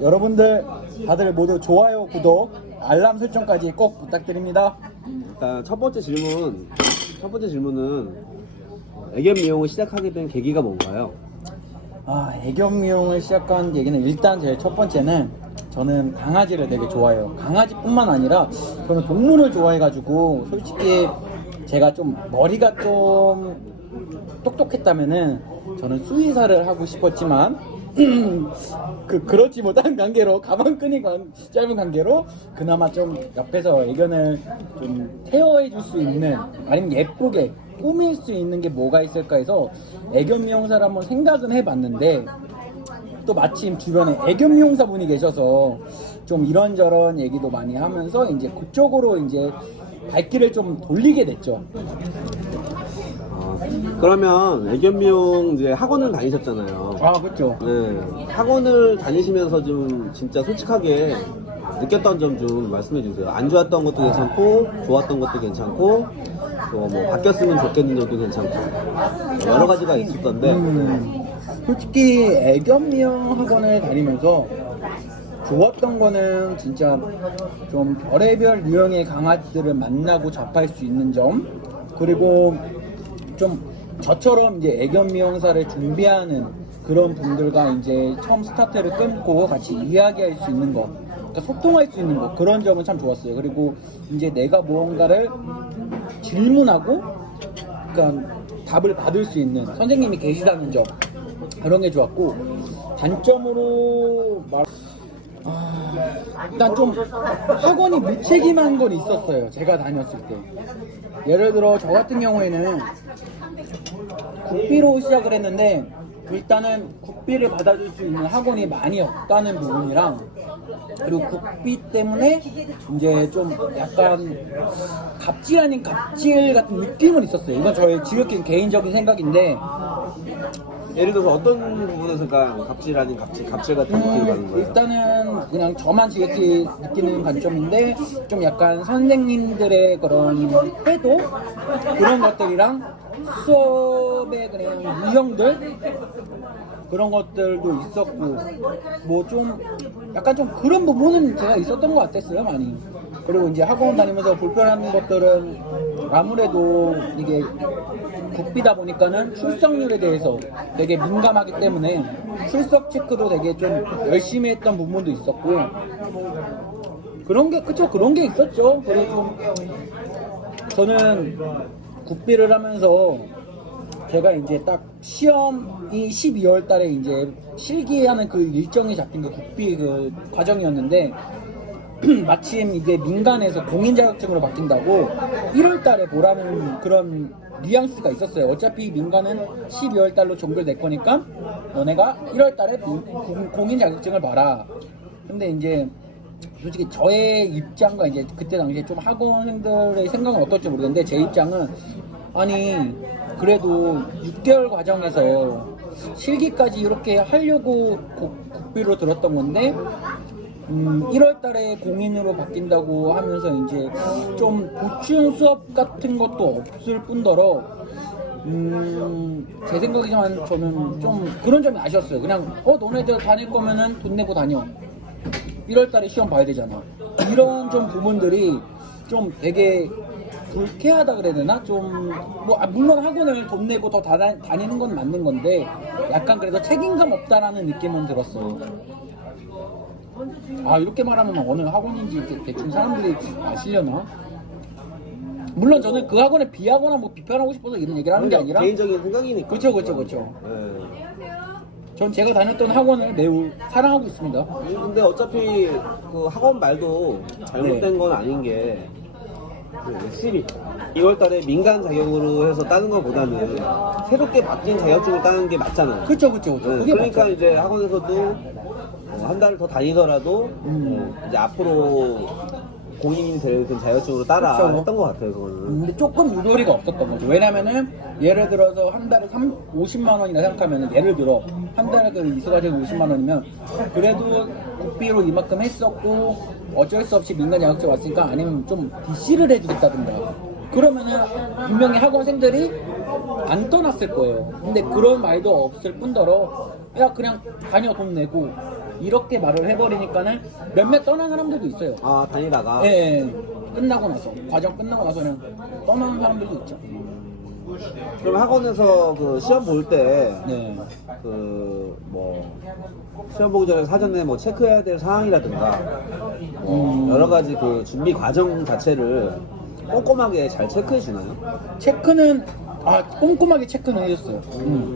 여러분들 다들 모두 좋아요, 구독, 알람 설정까지 꼭 부탁드립니다. 일단 첫 번째 질문은 애견 미용을 시작하게 된 계기가 뭔가요? 애견 미용을 시작한 얘기는 일단 제일 첫 번째는 저는 강아지를 되게 좋아해요. 강아지뿐만 아니라 저는 동물을 좋아해가지고 솔직히 제가 좀 머리가 좀 똑똑했다면은 저는 수의사를 하고 싶었지만 그렇지 못한 관계로 가방 끈이 짧은 관계로 그나마 좀 옆에서 애견을 좀 케어해 줄 수 있는 아니면 예쁘게 꾸밀 수 있는 게 뭐가 있을까 해서 애견 미용사를 한번 생각은 해봤는데 또 마침 주변에 애견 미용사 분이 계셔서 좀 이런저런 얘기도 많이 하면서 이제 그쪽으로 이제 발길을 좀 돌리게 됐죠. 그러면 애견 미용 이제 학원을 다니셨잖아요. 그렇죠. 네. 학원을 다니시면서 좀 진짜 솔직하게 느꼈던 점 좀 말씀해 주세요. 안 좋았던 것도 괜찮고, 좋았던 것도 괜찮고, 또 뭐 바뀌었으면 좋겠는 점도 괜찮고, 여러 가지가 있었던데. 솔직히 애견 미용 학원을 다니면서 좋았던 거는 진짜 좀 별의별 유형의 강아지들을 만나고 접할 수 있는 점, 그리고 좀 저처럼 이제 애견 미용사를 준비하는 그런 분들과 이제 처음 스타트를 끊고 같이 이야기할 수 있는 거, 그러니까 소통할 수 있는 거, 그런 점은 참 좋았어요. 그리고 이제 내가 무언가를 질문하고 그러니까 답을 받을 수 있는 선생님이 계시다는 점, 그런 게 좋았고, 단점으로 일단 좀 학원이 무책임한 건 있었어요. 제가 다녔을 때 예를 들어 저 같은 경우에는 국비로 시작을 했는데 일단은 국비를 받아줄 수 있는 학원이 많이 없다는 부분이랑, 그리고 국비 때문에 이제 좀 약간 갑질 아닌 갑질 같은 느낌은 있었어요. 이건 저의 지극히 개인적인 생각인데, 예를 들어서 어떤 부분에서 갑질 아닌 갑질 같은 느낌을 받는 거예요? 일단은 그냥 저만 지극히 느끼는 관점인데 좀 약간 선생님들의 그런 태도, 그런 것들이랑 수업의 그냥 유형들, 그런 것들도 있었고, 뭐 좀 약간 좀 그런 부분은 제가 있었던 것 같았어요, 많이. 그리고 이제 학원 다니면서 불편한 것들은 아무래도 이게 국비다 보니까는 출석률에 대해서 되게 민감하기 때문에 출석 체크도 되게 좀 열심히 했던 부분도 있었고, 그런 게 그런 게 있었죠. 그리고 저는 국비를 하면서 제가 이제 딱 시험이 12월 달에 이제 실기하는 그 일정이 잡힌 그 국비 그 과정이었는데 마침 이게 민간에서 공인 자격증으로 바뀐다고 1월 달에 보라는 그런 뉘앙스가 있었어요. 어차피 민간은 12월 달로 종결될 거니까 너네가 1월 달에 공인 자격증을 봐라. 근데 이제 솔직히 저의 입장과 이제 그때 당시에 좀 학원생들의 생각은 어떨지 모르겠는데, 제 입장은 아니 그래도 6개월 과정에서 실기까지 이렇게 하려고 국비로 들었던 건데 1월 달에 공인으로 바뀐다고 하면서 이제 좀 보충 수업 같은 것도 없을 뿐더러 제 생각이지만 저는 좀 그런 점이 아쉬웠어요. 그냥 너네들 다닐 거면은 돈 내고 다녀, 1월 달에 시험 봐야 되잖아, 이런 좀 부분들이 좀 되게 불쾌하다 그래야 되나? 좀 뭐 물론 학원을 돈 내고 더 다니는 건 맞는 건데 약간 그래도 책임감 없다라는 느낌은 들었어요. 이렇게 말하면 어느 학원인지 대충 사람들이 아시려나? 물론 저는 그 학원에 비하거나 뭐 비판하고 싶어서 이런 얘기를 하는 게 아니라 개인적인 생각이니까. 그쵸. 네. 전 제가 다녔던 학원을 매우 사랑하고 있습니다. 근데 어차피 그 학원 말도 잘못된 건 아닌 게, 실이 2월달에 민간 자격으로 해서 따는 것보다는 새롭게 바뀐 자격증을 따는 게 맞잖아요. 그쵸. 네, 그게 그러니까 맞죠. 이제 학원에서도 한 달을 더 다니더라도 이제 앞으로 공인이 될 그 자격증으로 따라 그쵸. 했던 것 같아요, 그거는. 근데 조금 유도리가 없었던 거죠. 왜냐면은 예를 들어서 한 달에 50만 원이나 생각하면은, 예를 들어 한 달에 그 이수가지고 50만 원이면 그래도 국비로 이만큼 했었고 어쩔 수 없이 민간 자격증 왔으니까 아니면 좀 DC를 해주겠다든가, 그러면은 분명히 학원생들이 안 떠났을 거예요. 근데 그런 말도 없을 뿐더러 야 그냥 다녀 돈 내고 이렇게 말을 해버리니까는 몇몇 떠난 사람들도 있어요. 아, 다니다가. 예, 끝나고 나서 과정 끝나고 나서 그냥 떠나는 사람들도 있죠. 그럼 학원에서 그 시험 볼 때, 네. 그, 뭐, 시험 보기 전에 사전에 뭐 체크해야 될 사항이라든가, 뭐 여러 가지 그 준비 과정 자체를 꼼꼼하게 잘 체크해 주나요? 체크는 꼼꼼하게 체크는 해줬어요.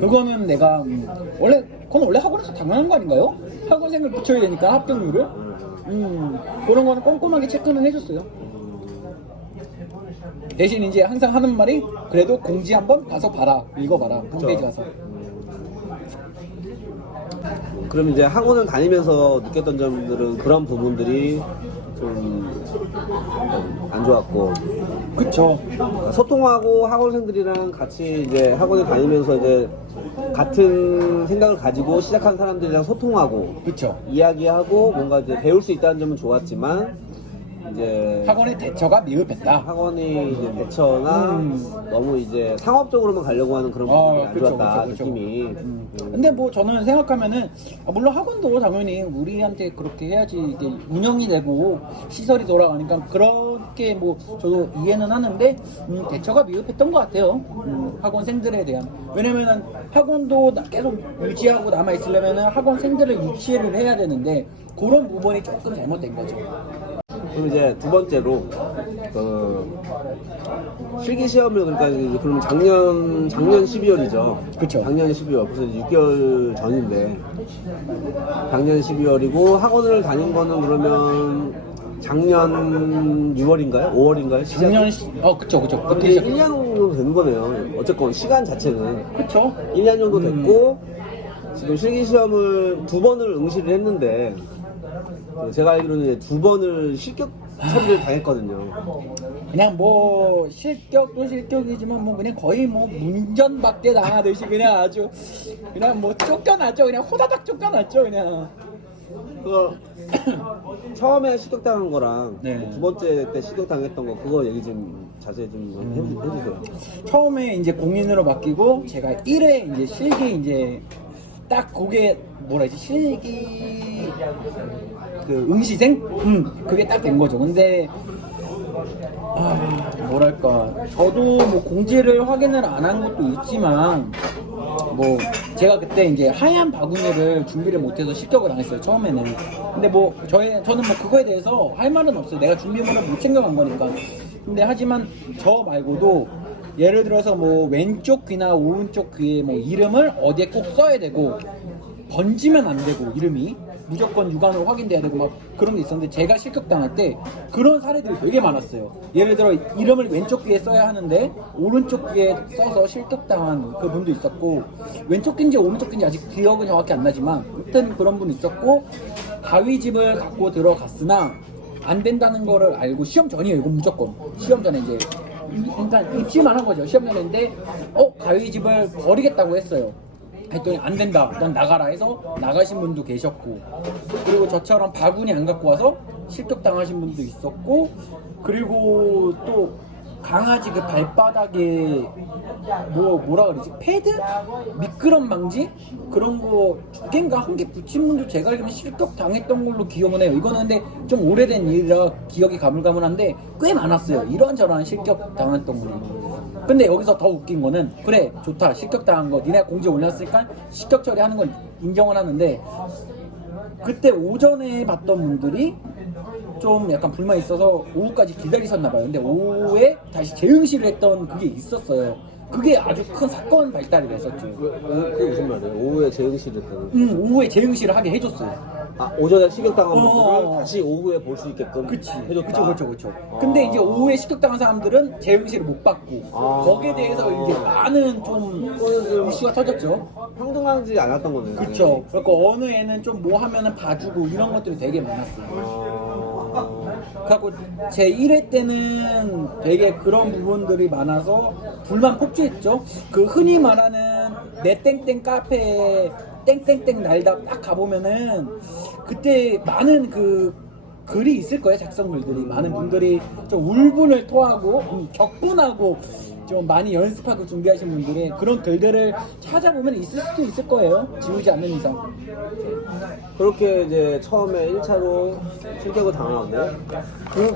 그거는 내가 원래 그건 원래 학원에서 당연한 거 아닌가요? 학원생을 붙여야 되니까 합격률을. 그런 거는 꼼꼼하게 체크는 해줬어요. 대신 이제 항상 하는 말이 그래도 공지 한번 가서 봐라, 읽어봐라, 홈페이지 가서. 그럼 이제 학원을 다니면서 느꼈던 점들은 그런 부분들이 좀 안 좋았고, 그쵸. 소통하고 학원생들이랑 같이 이제 학원에 다니면서 이제 같은 생각을 가지고 시작한 사람들이랑 소통하고 그쵸. 이야기하고 뭔가 이제 배울 수 있다는 점은 좋았지만, 이제 학원의 대처가 미흡했다. 학원이 이제 대처나 너무 이제 상업적으로만 가려고 하는 그런 부분이 안 그쵸, 좋았다, 그쵸, 그쵸. 느낌이. 근데 뭐 저는 생각하면은 물론 학원도 당연히 우리한테 그렇게 해야지 이게 운영이 되고 시설이 돌아가니까 그렇게 뭐 저도 이해는 하는데 대처가 미흡했던 것 같아요. 학원생들에 대한. 왜냐면은 학원도 계속 유지하고 남아 있으려면은 학원생들을 유치를 해야 되는데 그런 부분이 조금 잘못된 거죠. 그럼 이제 두 번째로 그 실기 시험을 그러니까 이제 그럼 작년 12월이죠. 그쵸. 작년 12월 벌써 6개월 전인데 작년 12월이고 학원을 다닌 거는 그러면 작년 6월인가요? 5월인가요? 작년 그쵸 그때 이제 1년 정도 된 거네요. 어쨌건 시간 자체는 그쵸. 1년 정도 됐고 지금 실기 시험을 2번을 응시를 했는데 제가 알기로는 이제 2번을 실격 처리를 당했거든요. 그냥 뭐 실격도 실격이지만 뭐 그냥 거의 뭐 문전박대 당하듯이 그냥 아주 그냥 뭐 쫓겨났죠. 그냥 호다닥 쫓겨났죠. 그냥. 그거 처음에 실격당한 거랑 네. 두 번째 때 실격당했던 거 그거 얘기 좀 자세히 좀 해주세요. 처음에 이제 공인으로 바뀌고 제가 1회 이제 실기 이제 딱 그게 뭐라 해야지 실기 그 응시생? 그게 딱 된 거죠. 근데 뭐랄까 저도 뭐 공지를 확인을 안 한 것도 있지만 뭐 제가 그때 이제 하얀 바구니를 준비를 못해서 실격을 당했어요 처음에는. 근데 뭐 저는 뭐 그거에 대해서 할 말은 없어요. 내가 준비물을 못 챙겨간 거니까. 근데 하지만 저 말고도 예를 들어서 뭐 왼쪽 귀나 오른쪽 귀에 뭐 이름을 어디에 꼭 써야 되고 번지면 안 되고 이름이 무조건 육안으로 확인돼야 되고 막 그런 게 있었는데 제가 실격당할 때 그런 사례들이 되게 많았어요. 예를 들어 이름을 왼쪽 귀에 써야 하는데 오른쪽 귀에 써서 실격당한 그 분도 있었고 왼쪽 귀인지 오른쪽 귀인지 아직 기억은 정확히 안 나지만 아무튼 그런 분 있었고 가위집을 갖고 들어갔으나 안 된다는 거를 알고 시험 전이에요. 이건 무조건 시험 전에 이제 그러니까 입시만 한 거죠. 시험 전인데 가위집을 버리겠다고 했어요. 했더니 안 된다, 넌 나가라 해서 나가신 분도 계셨고, 그리고 저처럼 바구니 안 갖고 와서 실격당하신 분도 있었고, 그리고 또 강아지 그 발바닥에 뭐라 그러지? 패드? 미끄럼 방지? 그런 거 두 개인가 한 개 붙인 분도 제가 알기로는 실격 당했던 걸로 기억은 해요. 이거는 근데 좀 오래된 일이라 기억이 가물가물한데 꽤 많았어요. 이런저런 실격 당했던 분이. 근데 여기서 더 웃긴 거는 그래 좋다 실격 당한 거 니네 공지 올렸으니까 실격 처리하는 건 인정을 하는데 그때 오전에 봤던 분들이 좀 약간 불만이 있어서 오후까지 기다리셨나 봐요. 근데 오후에 다시 재응시를 했던 그게 있었어요. 그게 아주 큰 사건 발달이 됐었죠. 그게 무슨 말이에요? 오후에 재응시를 했다는? 오후에 재응시를 하게 해줬어요. 오전에 실격당한 분들을 다시 오후에 볼 수 있게끔 그치. 해줬다. 그쵸. 근데 이제 오후에 실격당한 사람들은 재응시를 못 받고 거기에 대해서 이제 많은 좀 이슈가 터졌죠. 평등하지 않았던 거네요. 그쵸. 그래서 어느 애는 좀 뭐 하면은 봐주고 이런 것들이 되게 많았어요. 그래갖고 제 1회 때는 되게 그런 부분들이 많아서 불만 폭주했죠. 그 흔히 말하는 내 땡땡 카페에 땡땡땡 날다 딱 가보면은 그때 많은 그 글이 있을 거예요. 작성글들이 많은 분들이 좀 울분을 토하고 격분하고 좀 많이 연습하고 준비하신 분들의 그런 글들을 찾아보면 있을 수도 있을 거예요. 지우지 않는 이상. 그렇게 이제 처음에 1차로 실격을 당하고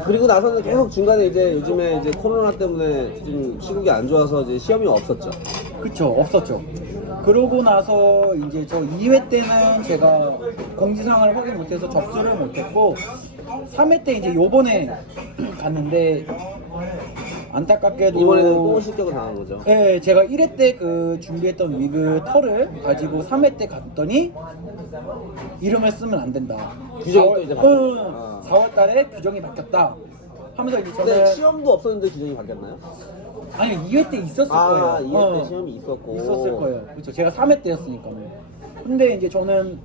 그리고 나서는 계속 중간에 이제 요즘에 이제 코로나 때문에 좀 시국이 안 좋아서 이제 시험이 없었죠. 그쵸, 없었죠. 그러고 나서 이제 저 2회 때는 제가 공지사항을 확인 못해서 접수를 못했고 3회 때 이제 요번에 갔는데 안타깝게도 이번에는 또 실격을 당한 거죠. 네, 제가 1회 때 그 준비했던 위그 털을 가지고 3회 때 갔더니 이름을 쓰면 안 된다. 규정이 또 이제 바뀌었다. 4월 달에 규정이 바뀌었다. 하면서 이제 근데 저는 시험도 없었는데 규정이 바뀌었나요? 아니 2회 때 있었을 거예요. 아, 2회 때 시험이 있었고. 있었을 거예요. 그렇죠. 제가 3회 때였으니까요. 근데 이제 저는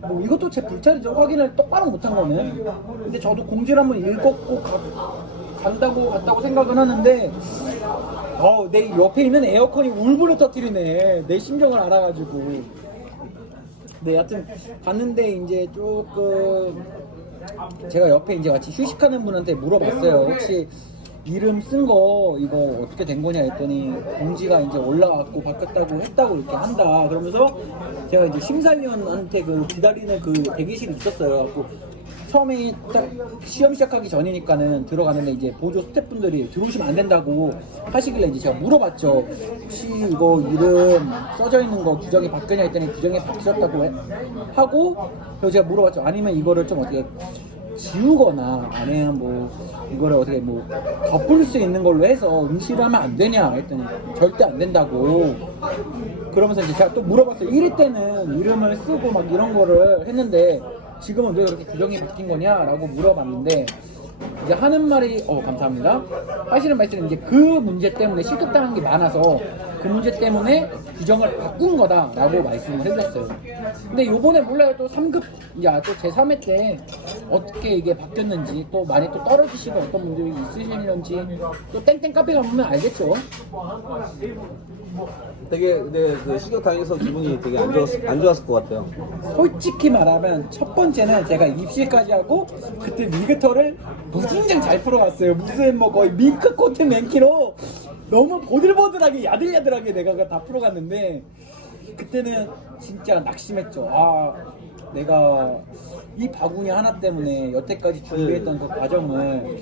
뭐 이것도 제 불찰이죠. 확인을 똑바로 못한 거는. 근데 저도 공지를 한번 읽었고 간다고 갔다고 생각은 하는데 내 옆에 있는 에어컨이 울분을 터뜨리네. 내 심정을 알아가지고. 네, 여하튼 갔는데 이제 조금 제가 옆에 이제 같이 휴식하는 분한테 물어봤어요. 혹시 이름 쓴 거 이거 어떻게 된 거냐 했더니 공지가 이제 올라왔고 바뀌었다고 했다고 이렇게 한다. 그러면서 제가 이제 심사위원한테 그 기다리는 그 대기실이 있었어요. 그래갖고 처음에 딱 시험 시작하기 전이니까는 들어가는데 이제 보조 스태프분들이 들어오시면 안 된다고 하시길래 이제 제가 물어봤죠. 혹시 이거 이름 써져 있는 거 규정이 바뀌냐 했더니 규정이 바뀌었다고 하고 그래서 제가 물어봤죠. 아니면 이거를 좀 어떻게 지우거나 아니면 뭐 이거를 어떻게 뭐 덮을 수 있는 걸로 해서 응시를 하면 안 되냐 했더니 절대 안 된다고. 그러면서 이제 제가 또 물어봤어요. 1위 때는 이름을 쓰고 막 이런 거를 했는데 지금은 왜 그렇게 규정이 바뀐 거냐라고 물어봤는데 이제 하는 말이 감사합니다. 하시는 말씀은 이제 그 문제 때문에 실격당한 게 많아서 그 문제 때문에 규정을 바꾼 거다라고 말씀을 해주셨어요. 근데 요번에 몰라요. 또 3급 이제 또 제 3회 때 어떻게 이게 바뀌었는지 또 많이 또 떨어지시는 어떤 분들이 있으시는지 또 땡땡 카페 가보면 알겠죠. 되게 근데 그 실격 당해서 기분이 되게 안 좋았을 것 같아요. 솔직히 말하면 첫 번째는 제가 입시까지 하고 그때 미그터를 무진장 잘 풀어갔어요. 무슨 뭐 거의 밍크 코트 맨키로 너무 보들보들하게 야들야들하게 내가 다 풀어갔는데 그때는 진짜 낙심했죠. 내가 이 바구니 하나 때문에 여태까지 준비했던 그 과정을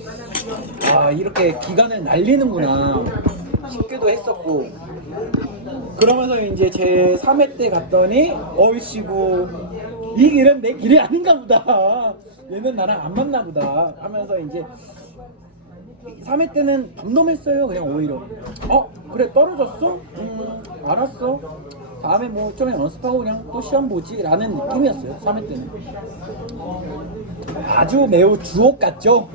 이렇게 기간을 날리는구나 싶기도 했었고 그러면서 이제 제 3회 때 갔더니 어이씨고 이 길은 내 길이 아닌가 보다. 얘는 나랑 안 맞나 보다 하면서 이제 3회 때는 덤덤했어요. 그냥 오히려 그래 떨어졌어? 알았어. 다음에 뭐 좀 연습하고 그냥 또 시험 보지 라는 느낌이었어요. 3회 때는 아주 매우 주옥 같죠?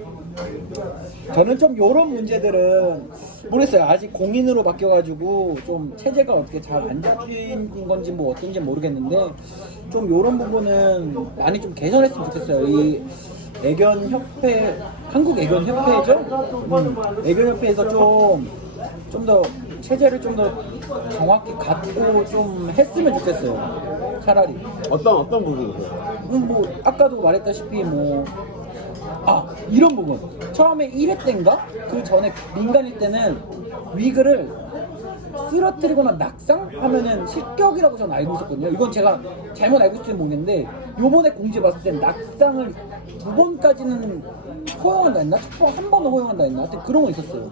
저는 좀 요런 문제들은 모르겠어요. 아직 공인으로 바뀌어가지고 좀 체제가 어떻게 잘 안 잡힌 건지 뭐 어떤지 모르겠는데 좀 요런 부분은 많이 좀 개선했으면 좋겠어요. 이 애견협회, 한국애견협회죠? 애견협회에서 좀 더 체제를 좀 더 정확히 갖고 좀 했으면 좋겠어요. 차라리. 어떤 부분이세요? 뭐 아까도 말했다시피 이런 부분 처음에 1회 때인가? 그 전에 민간일 때는 위그를 쓰러뜨리거나 낙상하면은 실격이라고 저는 알고 있었거든요. 이건 제가 잘못 알고 있을지 모르겠는데 요번에 공지 봤을 때 낙상을 2번까지는 허용한다 했나? 한 번은 허용한다 했나? 하여튼 그런 거 있었어요.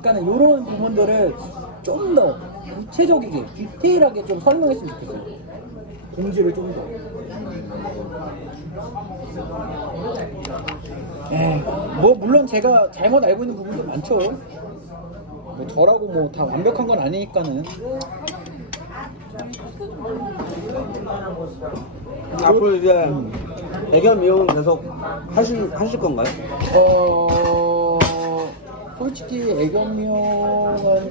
그러니까 요런 부분들을 좀 더 구체적이게 디테일하게 좀 설명했으면 좋겠어요. 공지를 좀 더. 뭐 물론 제가 잘못 알고 있는 부분도 많죠. 뭐 저라고 뭐 다 완벽한 건 아니니까는. 앞으로 이제 애견 미용 계속 하실 건가요? 솔직히 애견 미용은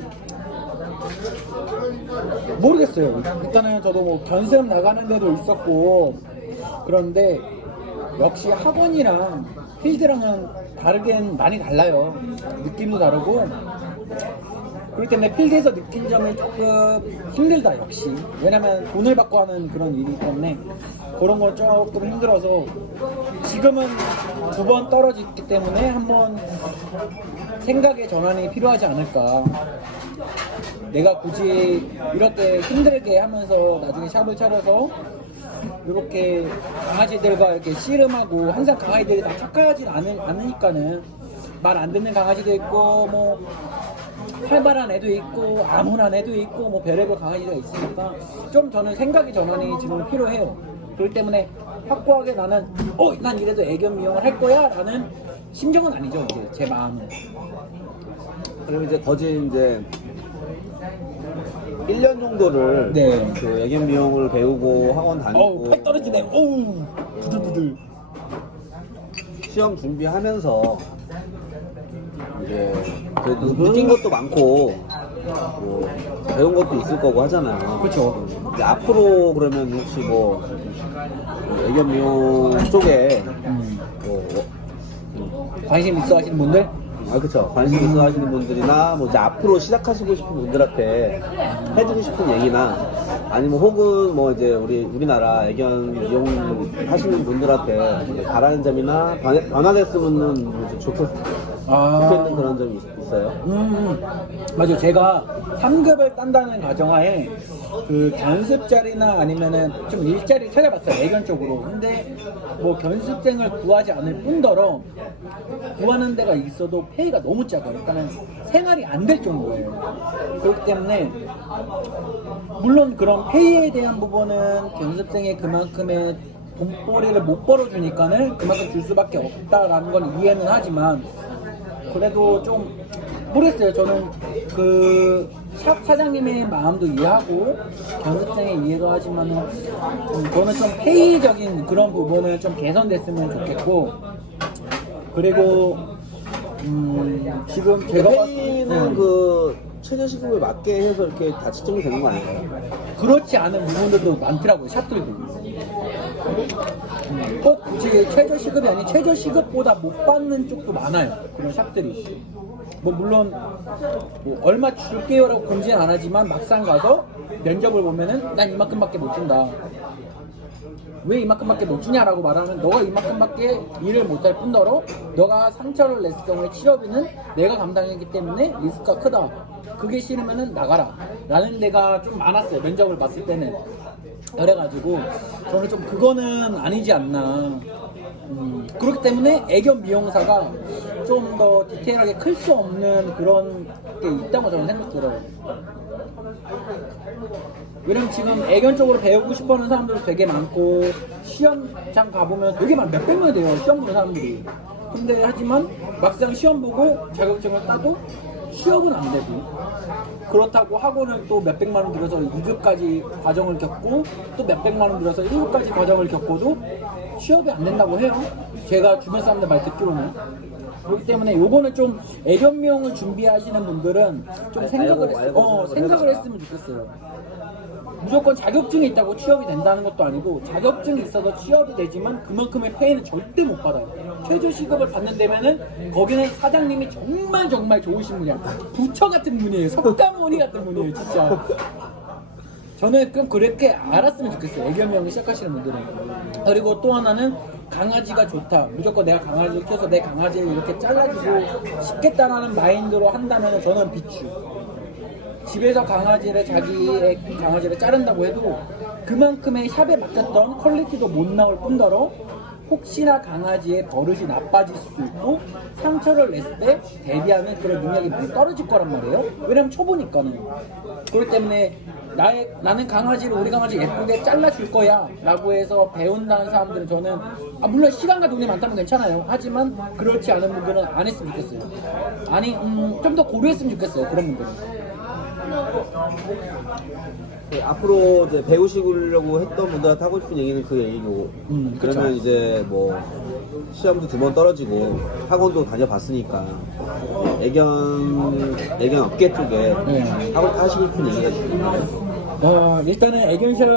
모르겠어요. 일단은 저도 뭐 견습 나가는 데도 있었고 그런데 역시 학원이랑 필드랑은 많이 달라요. 느낌도 다르고 그렇기 때문에 필드에서 느낀 점이 조금 힘들다 역시. 왜냐면 돈을 받고 하는 그런 일이기 때문에 그런 건 조금 힘들어서 지금은 2번 떨어졌기 때문에 한번 생각의 전환이 필요하지 않을까. 내가 굳이 이렇게 힘들게 하면서 나중에 샵을 차려서 이렇게 강아지들과 이렇게 씨름하고, 항상 강아지들이 다 착하지 않으니까는 말 안 듣는 강아지도 있고 뭐 활발한 애도 있고 암울한 애도 있고 뭐 별의별 강아지가 있으니까 좀 저는 생각의 전환이 지금 필요해요. 그렇기 때문에 확고하게 나는 난 이래도 애견 미용을 할 거야 라는 심정은 아니죠. 이제 제 마음은. 그럼 이제 거진 이제 1년 정도를 네. 그 애견 미용을 배우고 학원 다니고 팔 떨어지네. 어우 부들부들. 시험 준비하면서 이제 그래도 느낀 것도 많고 뭐 배운 것도 있을 거고 하잖아요. 그렇죠. 이제 앞으로 그러면 혹시 뭐 애견 미용 쪽에 관심 있어 하시는 분들? 그쵸. 관심 있어 하시는 분들이나, 뭐, 이제 앞으로 시작하시고 싶은 분들한테 해주고 싶은 얘기나, 아니면 혹은 뭐, 이제 우리나라 애견 이용 하시는 분들한테 이제 바라는 점이나, 변화됐으면 좋겠는 그런 점이 있어요. 맞아요. 제가 3급을 딴다는 가정하에 그 견습자리나 아니면은 좀 일자리를 찾아봤어요. 애견 쪽으로. 근데 뭐 견습생을 구하지 않을 뿐더러 구하는 데가 있어도 페이가 너무 작아요. 그러니까 생활이 안 될 정도예요. 그렇기 때문에 물론 그런 페이에 대한 부분은 견습생이 그만큼의 돈벌이를 못 벌어주니까는 그만큼 줄 수밖에 없다라는 건 이해는 하지만, 그래도 좀 모르겠어요. 저는 그 샵 사장님의 마음도 이해하고 견습생의 이해도 하지만은 저는 좀 페이적인 그런 부분을 좀 개선됐으면 좋겠고, 그리고 지금 제가 페이는 그 최저시급에 맞게 해서 이렇게 다 측정이 되는 거 아닌가요? 그렇지 않은 부분들도 많더라고요. 샵들도. 꼭 굳이 최저시급이 아닌 최저시급보다 못 받는 쪽도 많아요. 그런 샵들이. 뭐 물론 뭐 얼마 줄게요라고 공지는 안 하지만 막상 가서 면접을 보면은 난 이만큼밖에 못 준다. 왜 이만큼밖에 못 주냐라고 말하면, 너가 이만큼밖에 일을 못할 뿐더러 너가 상처를 냈을 경우에 치료비는 내가 감당했기 때문에 리스크가 크다. 그게 싫으면은 나가라 라는 데가 좀 많았어요. 면접을 봤을 때는. 그래가지고 저는 좀 그거는 아니지 않나. 그렇기 때문에 애견 미용사가 좀 더 디테일하게 클 수 없는 그런 게 있다고 저는 생각 들어요. 왜냐면 지금 애견 쪽으로 배우고 싶어하는 사람들도 되게 많고, 시험장 가보면 되게 몇백 명이 돼요. 시험 보는 사람들이. 근데 하지만 막상 시험 보고 자격증을 따도 취업은 안 되고, 그렇다고 학원을 또 몇백만 원 들여서 2급까지 과정을 겪고 또 몇백만 원 들여서 1급까지 과정을 겪어도 취업이 안 된다고 해요. 제가 주변 사람들 말 듣기로는. 그렇기 때문에 요거는 좀 애견 미용을 준비하시는 분들은 좀 생각을 했으면 좋겠어요. 무조건 자격증이 있다고 취업이 된다는 것도 아니고, 자격증이 있어도 취업이 되지만 그만큼의 페이는 절대 못 받아요. 최저 시급을 받는 데면은 거기는 사장님이 정말 좋으신 분이야. 부처 같은 분이에요. 석가모니 같은 분이에요, 진짜. 저는 그럼 그렇게 알았으면 좋겠어요. 애견 미용을 시작하시는 분들은. 그리고 또 하나는 강아지가 좋다. 무조건 내가 강아지를 키워서 내 강아지를 이렇게 잘라주고 싶겠다라는 마인드로 한다면 저는 비추. 집에서 자기의 강아지를 자른다고 해도 그만큼의 샵에 맞췄던 퀄리티도 못 나올 뿐더러 혹시나 강아지의 버릇이 나빠질 수도 있고 상처를 냈을 때 대비하는 그런 능력이 많이 떨어질 거란 말이에요. 왜냐면 초보니까는. 그렇기 때문에 나는 우리 강아지 예쁘게 잘라줄 거야 라고 해서 배운다는 사람들은 저는 물론 시간과 돈이 많다면 괜찮아요. 하지만 그렇지 않은 분들은 안 했으면 좋겠어요. 아니 좀 더 고려했으면 좋겠어요. 그런 분들은. 네, 앞으로 이제 배우시려고 했던 분들한테 하고 싶은 얘기는 그 얘기고, 그러면 그쵸. 이제 뭐 시험도 2번 떨어지고 학원도 다녀봤으니까 애견 업계 쪽에 하시고 싶은 얘기가 있나요? 일단은 애견샵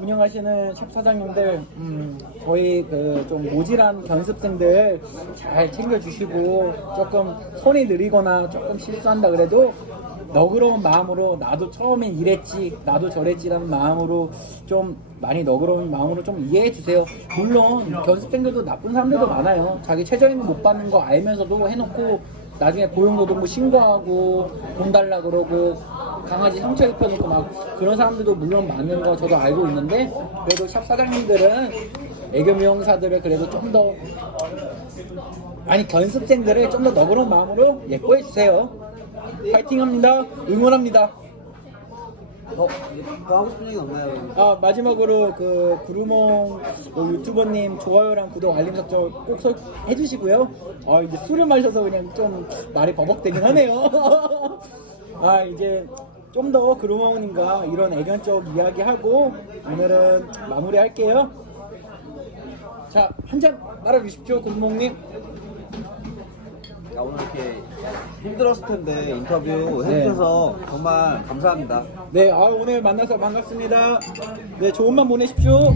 운영하시는 샵 사장님들, 저희 그 좀 모질한 견습생들 잘 챙겨주시고, 조금 손이 느리거나 조금 실수한다 그래도 너그러운 마음으로 나도 처음엔 이랬지 나도 저랬지라는 마음으로 좀 많이 너그러운 마음으로 좀 이해해 주세요. 물론 견습생들도 나쁜 사람들도 많아요. 자기 최저임금 못 받는 거 알면서도 해놓고 나중에 고용노동부 신고하고 돈 달라 그러고 강아지 상처 입혀놓고 막 그런 사람들도 물론 많은 거 저도 알고 있는데 그래도 샵 사장님들은 애교 미용사들을 그래도 좀 더 아니 견습생들을 좀 더 너그러운 마음으로 예뻐해 주세요. 파이팅합니다. 응원합니다. 더 하고 싶은 얘기 없나요? 아 마지막으로 그 구루몽 유튜버님 좋아요랑 구독 알림 설정 꼭 해주시고요. 아 이제 술을 마셔서 그냥 좀 말이 버벅대긴 하네요. 아 이제 좀 더 구루몽님과 이런 애견적 이야기하고 오늘은 마무리할게요. 자 한 잔 말아주십시오 구루몽님. 자, 오늘 이렇게 힘들었을 텐데 인터뷰 네. 해주셔서 정말 감사합니다. 네, 오늘 만나서 반갑습니다. 네, 좋은 밤 보내십시오.